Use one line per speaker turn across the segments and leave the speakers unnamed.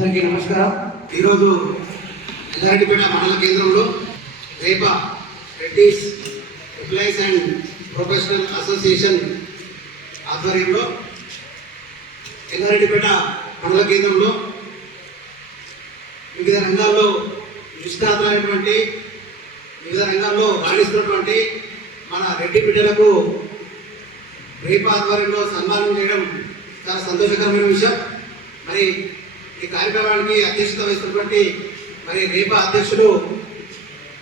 అందరికీ నమస్కారం. ఈరోజు ఎల్లారెడ్డిపేట మండల కేంద్రంలో రేప Reddys employees and professional association ఆధ్వర్యంలో ఎల్లారెడ్డిపేట మండల కేంద్రంలో వివిధ రంగాల్లో నిష్ణాతులైనటువంటి వివిధ రంగాల్లో రాణిస్తున్నటువంటి మన రెడ్డి బిడ్డలకు రేప ఆధ్వర్యంలో సన్మానం చేయడం చాలా సంతోషకరమైన విషయం. మరి ఈ కార్యక్రమానికి అధ్యక్షత వహిస్తున్నటువంటి మరి రేప అధ్యక్షుడు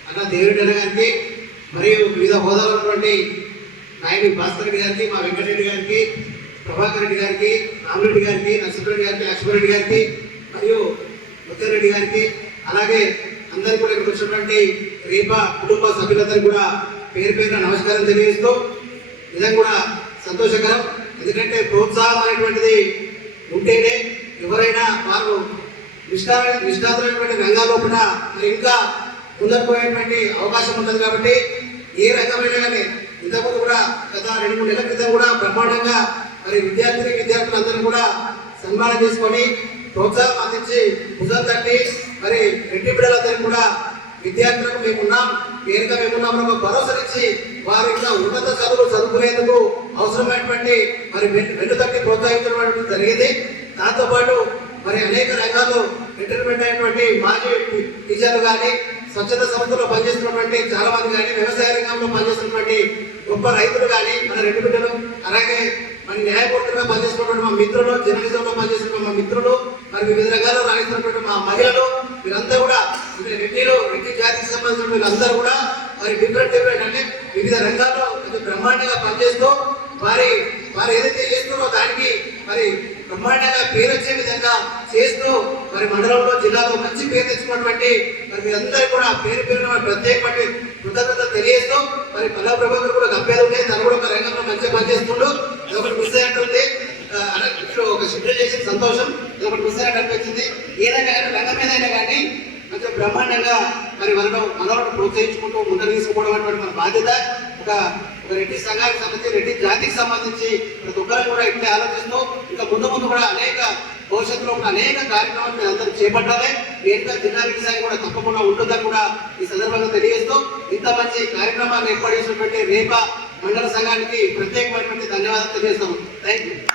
అన్న దేవిరెడ్డి గారికి మరియు వివిధ హోదాలో ఉన్నటువంటి నాయకుడు భాస్కర్ రెడ్డి గారికి మా వెంకటరెడ్డి గారికి ప్రభాకర్ రెడ్డి గారికి రామరెడ్డి గారికి నరసింహరెడ్డి గారికి లక్ష్మణరెడ్డి గారికి మరియు ముత్యారెడ్డి గారికి అలాగే అందరు కూడా ఇక్కడ వచ్చినటువంటి రేప కుటుంబ సభ్యులందరికీ కూడా పేరు పేరున నమస్కారం తెలియజేస్తూ నిజంగా కూడా సంతోషకరం. ఎందుకంటే ప్రోత్సాహం అనేటువంటిది ఉంటేనే ఎవరైనా వారు నిష్ఠా నిష్ఠాతులైనటువంటి రంగాల్లో కూడా మరి ఇంకా ముందరకు పోయేటువంటి అవకాశం ఉంటుంది కాబట్టి ఏ రకమైన కానీ ఇంతకుముందు కూడా గత రెండు మూడు నెలల క్రితం కూడా బ్రహ్మాండంగా మరి విద్యార్థిని విద్యార్థులందరూ కూడా సన్మానం చేసుకొని ప్రోత్సాహం అందించి భుజం తట్టి మరి రెడ్డి బిడ్డలందరికీ కూడా విద్యార్థులకు మేమున్నాం పేరుగా మేమున్నామని ఒక భరోసానిచ్చి వారు ఇంకా ఉన్నత చదువులు చదువుకునేందుకు అవసరమైనటువంటి మరి వెన్ను వెన్ను తట్టి ప్రోత్సహించడం జరిగింది. దాంతో పాటు మరి అనేక రంగాల్లో రిటైర్మెంట్ అయినటువంటి మాజీ టీచర్లు కానీ స్వచ్ఛత సంస్థలో పనిచేస్తున్నటువంటి చాలా మంది కానీ వ్యవసాయ రంగంలో పనిచేస్తున్నటువంటి గొప్ప రైతులు కానీ మన రెండు బిడ్డలు అలాగే మన న్యాయమూర్తులుగా పనిచేస్తున్నటువంటి మా మిత్రులు జర్నలిజంలో పనిచేస్తున్న మా మిత్రులు మరి వివిధ రంగాల్లో రాణిస్తున్నటువంటి మా మహిళలు వీరంతా కూడా అంటే రెడ్డిలో రెడ్డి జాతికి సంబంధించిన వీళ్ళందరూ కూడా మరి డిఫరెంట్ డిఫరెంట్ అంటే వివిధ రంగాల్లో కొంచెం బ్రహ్మాండంగా పనిచేస్తూ వారి వారు ఏదైతే చేస్తున్నారో దానికి మరి బ్రహ్మాండంగా పేరు వచ్చే విధంగా చేస్తూ మరి మండలంలో జిల్లాలో మంచి పేరు తెచ్చుకున్నటువంటి మరి మీరందరూ కూడా పేరు పేరు ప్రత్యేకమైన కృతజ్ఞత తెలియజేస్తూ మరి పల్లవ ప్రభుత్వం కూడా గంపేది ఉండే తను కూడా ఒక రంగంలో మంచిగా పనిచేస్తుండు. ఇది ఒకటి మిస్ అయినట్టుంది ఇప్పుడు ఒక షెడ్యూల్ చేసిన సంతోషం. ఇది ఒకటి మిస్ అయినట్టు అనిపించింది. ఏదైనా కానీ రంగం మీదైనా కానీ మంచిగా బ్రహ్మాండంగా మరి మనలో మనలను ప్రోత్సహించుకుంటూ ముందరు తీసుకుపోవడం అనేటువంటి మన బాధ్యత. ఒక రెడ్డి సంఘానికి సంబంధించి రెడ్డి జాతికి సంబంధించి ప్రతి ఒక్కరు కూడా ఇట్లా ఆలోచిస్తూ ఇంకా ముందు ముందు కూడా అనేక భవిష్యత్తులో కూడా అనేక కార్యక్రమాలు మేము అందరూ చేపట్టాలి. ఇంకా జిల్లా విజయాన్ని కూడా తప్పకుండా ఉంటుందని కూడా ఈ సందర్భంగా తెలియజేస్తూ ఇంత మంచి కార్యక్రమాన్ని ఏర్పాటు చేసినటువంటి రేప మండల సంఘానికి ప్రత్యేకమైనటువంటి ధన్యవాదాలు తెలియజేస్తాము. Thank you